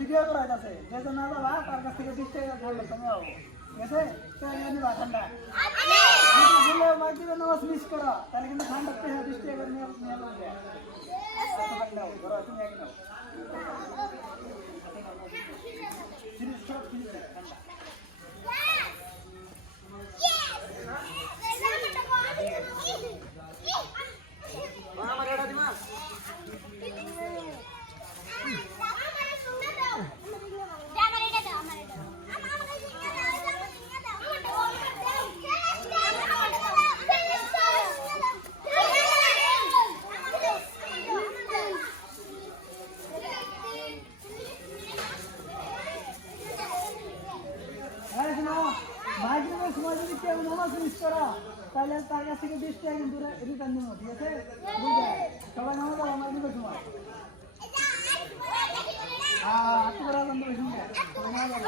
Video করা যাচ্ছে যে জন না যাবা, তার কাছ থেকে বিশ টাকা ধরলে তুমি যাও ঠিক আছে? নিবা ঠান্ডা। ভুলে মাইকিতে নামাজ মিস করো, তাহলে কিন্তু ঠান্ডা বিশ টাকা করে নিয়ে নিয়ে তুমি এক নাও। সময় যদি কেউ নামাজ মিস করা, তাহলে তার কাছ থেকে বিশ টাকা কিন্তু রিটার্ন দেবো ঠিক আছে? সবাই নামাজ মাইগ্রেনের সময় হ্যাঁ হাতে করে আনন্দ সবাই নামাজ